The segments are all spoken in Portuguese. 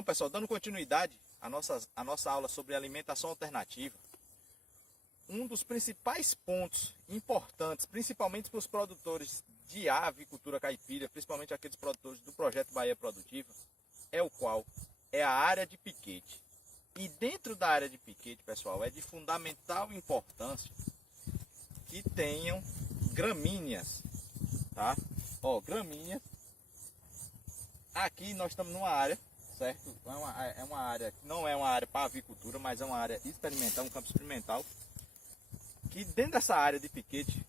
Então, pessoal, dando continuidade à nossa aula sobre alimentação alternativa, um dos principais pontos importantes, principalmente para os produtores de avicultura caipira, principalmente aqueles produtores do projeto Bahia Produtiva, é a área de piquete. E dentro da área de piquete, pessoal, é de fundamental importância que tenham gramíneas, tá? Ó, gramíneas. Aqui nós estamos numa área, certo? É uma área que não é uma área para avicultura, mas é uma área experimental, um campo experimental. Que dentro dessa área de piquete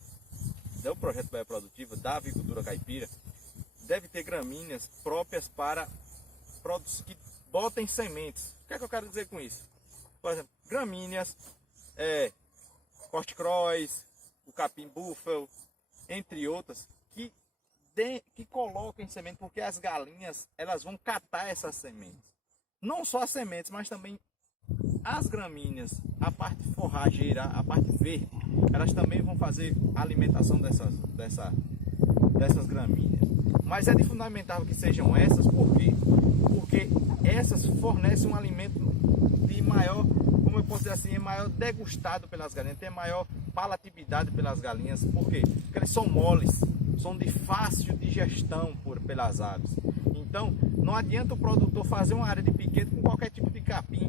do projeto Bahia Produtiva, da avicultura caipira, deve ter gramíneas próprias para produtos que botem sementes. O que é que eu quero dizer com isso? Por exemplo, gramíneas, corte-cross, o capim-búfalo, entre outras, que coloquem semente, porque as galinhas elas vão catar essas sementes. Não só as sementes, mas também as gramíneas, a parte forrageira, a parte verde, elas também vão fazer a alimentação dessas gramíneas. Mas é de fundamental que sejam essas, porque essas fornecem um alimento de maior, como eu posso dizer assim, é maior degustado pelas galinhas, tem maior palatabilidade pelas galinhas. Por quê? Porque eles são moles, são de fácil digestão pelas aves. Então, não adianta o produtor fazer uma área de piquete com qualquer tipo de capim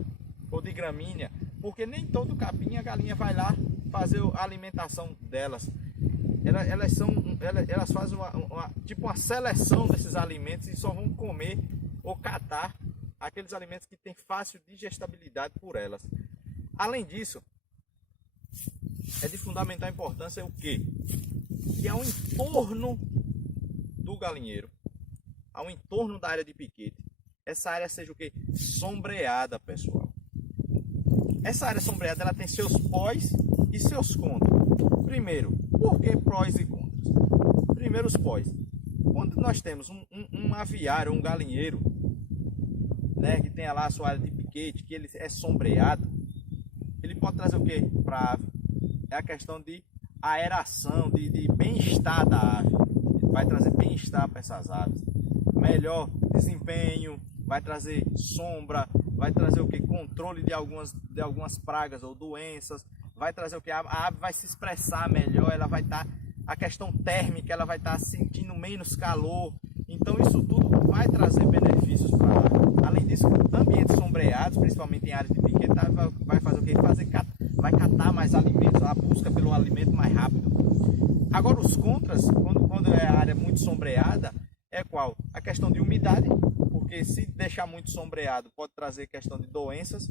ou de gramínea, porque nem todo capim a galinha vai lá fazer a alimentação delas. Elas fazem uma seleção desses alimentos e só vão comer ou catar aqueles alimentos que têm fácil digestibilidade por elas. Além disso, é de fundamental importância o quê? Que ao entorno do galinheiro, ao entorno da área de piquete, essa área seja o quê? Sombreada, pessoal. Essa área sombreada ela tem seus pós e seus contras. Primeiro, por que prós e contras? Primeiro, os pós. Quando nós temos um aviário, um galinheiro, né, que tenha lá a sua área de piquete, que ele é sombreado, ele pode trazer o que para a ave? É a questão de aeração, de bem-estar da ave. Vai trazer bem-estar para essas aves. Melhor desempenho, vai trazer sombra, vai trazer o que? Controle de algumas pragas ou doenças, vai trazer o que? A ave vai se expressar melhor, ela vai estar, a questão térmica, ela vai estar sentindo menos calor. Então isso tudo vai trazer benefícios para a ave. Além disso, ambientes sombreados, principalmente em áreas de piquete, vai fazer o que? Vai catar mais alimentos, a busca pelo alimento mais rápido. Agora os contras, quando é a área muito sombreada, é qual? A questão de umidade, porque se deixar muito sombreado pode trazer questão de doenças,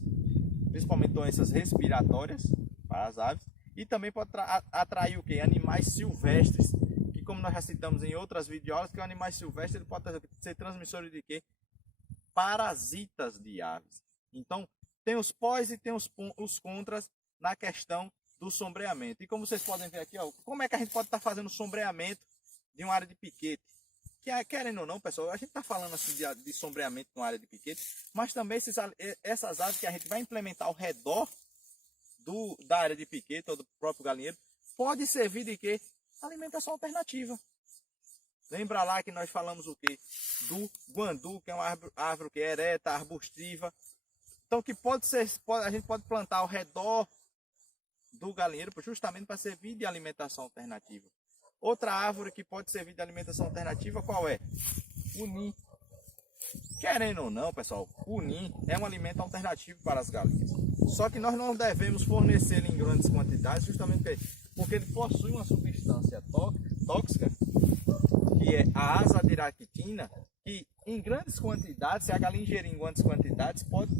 principalmente doenças respiratórias para as aves, e também pode atrair o quê? Animais silvestres, que como nós já citamos em outras videoaulas, que o animal silvestre ele pode ser transmissor de quê? Parasitas de aves. Então tem os pós e tem os contras na questão do sombreamento. E como vocês podem ver aqui, ó, como é que a gente pode estar fazendo sombreamento de uma área de piquete? Que, querendo ou não, pessoal, a gente está falando assim de sombreamento numa área de piquete, mas também essas aves que a gente vai implementar ao redor da área de piquete ou do próprio galinheiro, pode servir de quê? Alimentação alternativa. Lembra lá que nós falamos o quê? Do guandu, que é uma árvore que é ereta, arbustiva. Então que a gente pode plantar ao redor do galinheiro justamente para servir de alimentação alternativa. Outra árvore que pode servir de alimentação alternativa, qual é? O ninho. Querendo ou não, pessoal, o ninho é um alimento alternativo para as galinhas. Só que nós não devemos fornecer ele em grandes quantidades, justamente porque ele possui uma substância tóxica, que é a azadiractina, que em grandes quantidades, se a galinha ingerir em grandes quantidades, pode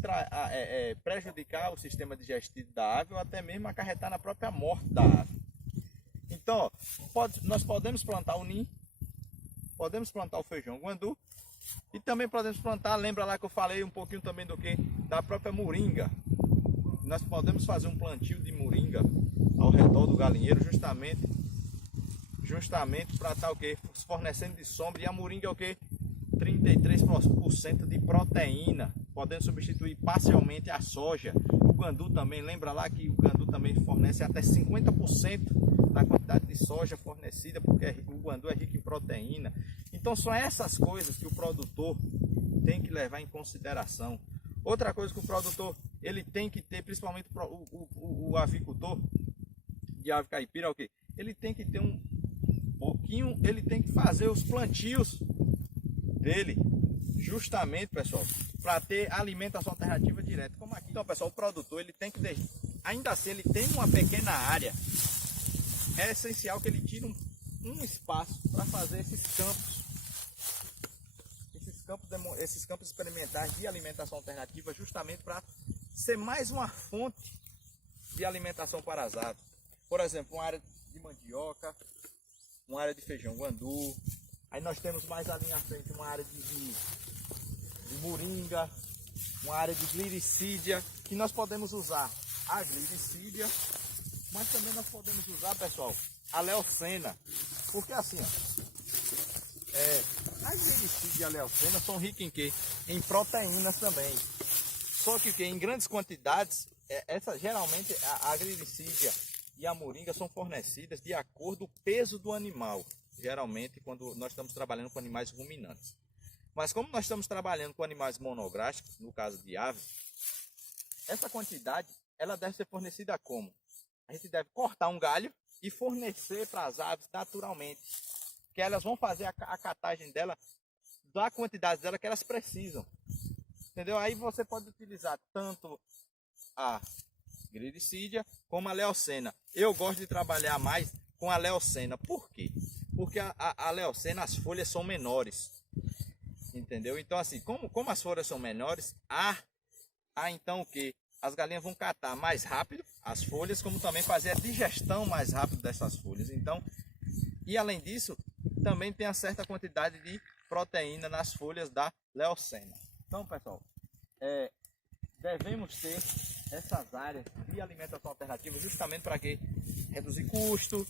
prejudicar o sistema digestivo da ave ou até mesmo acarretar na própria morte da ave. Então, ó, nós podemos plantar o ninho, podemos plantar o feijão guandu e também podemos plantar, lembra lá que eu falei um pouquinho também do que? Da própria moringa. Nós podemos fazer um plantio de moringa ao redor do galinheiro justamente para estar o quê? Fornecendo de sombra. E a moringa é o quê? 33% de proteína, podendo substituir parcialmente a soja. O guandu também, lembra lá que o guandu também fornece até 50% da quantidade de soja fornecida, porque o guandu é rico em proteína. Então são essas coisas que o produtor tem que levar em consideração. Outra coisa que o produtor ele tem que ter, principalmente o avicultor de ave caipira, é o quê? Ele tem que ter um pouquinho, ele tem que fazer os plantios dele, justamente, pessoal, para ter alimentação alternativa direta, como aqui. Então, pessoal, o produtor ele tem que deixar, ainda assim ele tem uma pequena área, é essencial que ele tire um espaço para fazer esses campos experimentais de alimentação alternativa, justamente para ser mais uma fonte de alimentação para as aves. Por exemplo, uma área de mandioca, uma área de feijão guandu, aí nós temos mais ali na frente uma área de moringa, uma área de gliricídia, que nós podemos usar a gliricídia, mas também nós podemos usar, pessoal, a leucena, porque assim, ó, a gliricídia e a leucena são ricas em quê? Em proteínas também. Só que em grandes quantidades, geralmente a gliricídia e a moringa são fornecidas de acordo com o peso do animal. Geralmente quando nós estamos trabalhando com animais ruminantes. Mas como nós estamos trabalhando com animais monográficos, no caso de aves, essa quantidade ela deve ser fornecida como? A gente deve cortar um galho e fornecer para as aves naturalmente. Que elas vão fazer a catagem dela, da quantidade dela que elas precisam. Entendeu? Aí você pode utilizar tanto a gliricídia como a leucena. Eu gosto de trabalhar mais com a leucena. Por quê? Porque a leucena, as folhas são menores. Entendeu? Então assim, como as folhas são menores, então o que? As galinhas vão catar mais rápido as folhas, como também fazer a digestão mais rápido dessas folhas. Então, e além disso, também tem uma certa quantidade de proteína nas folhas da leucena. Então, pessoal, devemos ter essas áreas de alimentação alternativa justamente para quê? Reduzir custo,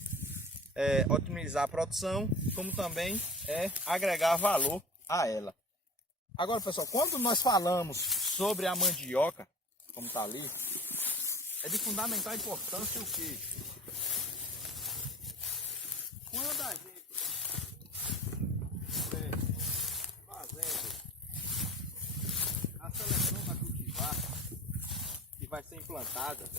otimizar a produção, como também agregar valor a ela. Agora, pessoal, quando nós falamos sobre a mandioca, como está ali, é de fundamental importância o quê? Quando a gente fazendo a seleção da cultivar que vai ser implantada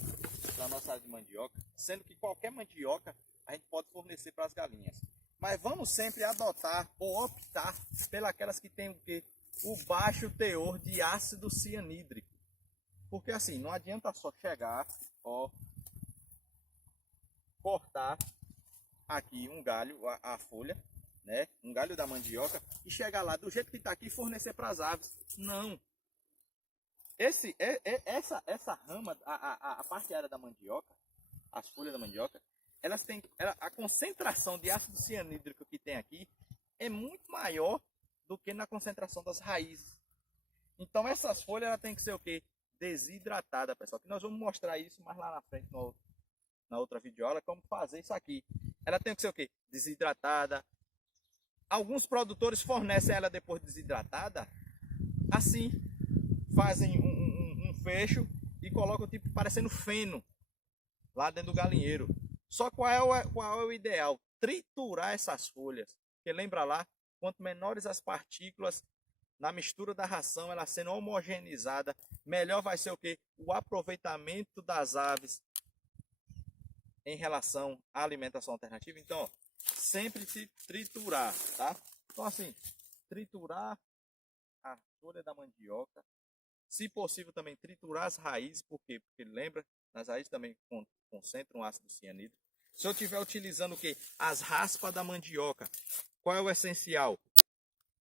na nossa área de mandioca, sendo que qualquer mandioca a gente pode fornecer para as galinhas. Mas vamos sempre adotar ou optar pelas que tem o quê? O baixo teor de ácido cianídrico. Porque assim, não adianta só chegar, ó, cortar aqui um galho, a folha, né? Um galho da mandioca e chegar lá do jeito que está aqui e fornecer para as aves. Não. Essa rama, a parte aérea da mandioca, as folhas da mandioca, a concentração de ácido cianídrico que tem aqui é muito maior do que na concentração das raízes. Então essas folhas ela tem que ser o quê? Desidratada, pessoal. Que nós vamos mostrar isso mais lá na frente na outra videoaula, como fazer isso aqui. Ela tem que ser o quê? Desidratada. Alguns produtores fornecem ela depois desidratada, assim, fazem um fecho e colocam tipo parecendo feno lá dentro do galinheiro. Só qual é o ideal? Triturar essas folhas. Porque lembra lá, quanto menores as partículas na mistura da ração, ela sendo homogeneizada, melhor vai ser o quê? O aproveitamento das aves em relação à alimentação alternativa. Então, ó, sempre se triturar, tá? Então assim, triturar a folha da mandioca, se possível também triturar as raízes, por quê? Porque lembra, nas raízes também concentram ácido cianídrico. Se eu estiver utilizando o quê? As raspas da mandioca, qual é o essencial?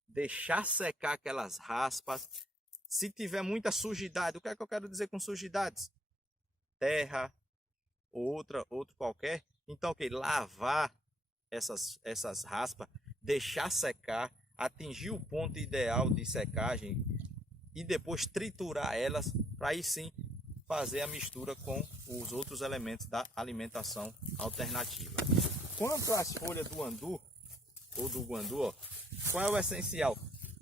Deixar secar aquelas raspas. Se tiver muita sujidade, o que é que eu quero dizer com sujidades? Terra, outro qualquer. Então, ok, lavar essas raspas, deixar secar, atingir o ponto ideal de secagem e depois triturar elas para aí sim fazer a mistura com os outros elementos da alimentação alternativa. Quanto às folhas do andu ou do guandu, ó, qual é o essencial?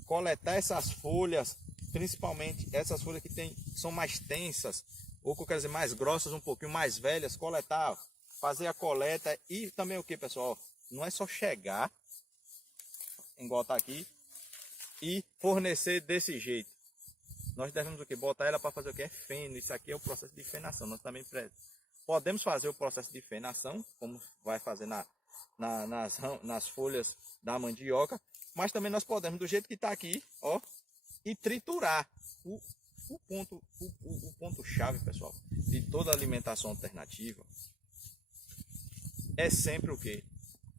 Coletar essas folhas, principalmente essas folhas que são mais tensas, ou quer dizer, mais grossas, um pouquinho mais velhas, coletar, fazer a coleta e também o que, pessoal? Não é só chegar, igual tá aqui, e fornecer desse jeito. Nós devemos o que? Botar ela para fazer o que? É feno. Isso aqui é o processo de fenação. Nós também podemos fazer o processo de fenação, como vai fazer nas folhas da mandioca, mas também nós podemos, do jeito que está aqui, ó, e triturar. O ponto-chave, pessoal, de toda alimentação alternativa é sempre o quê?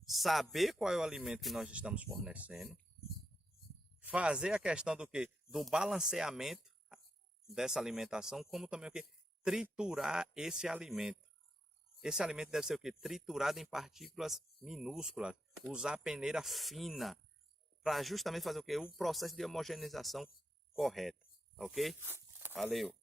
Saber qual é o alimento que nós estamos fornecendo, fazer a questão do quê? Do balanceamento dessa alimentação, como também o quê? Triturar esse alimento. Esse alimento deve ser o quê? Triturado em partículas minúsculas, usar peneira fina, para justamente fazer o quê? O processo de homogeneização correto, ok? Valeu!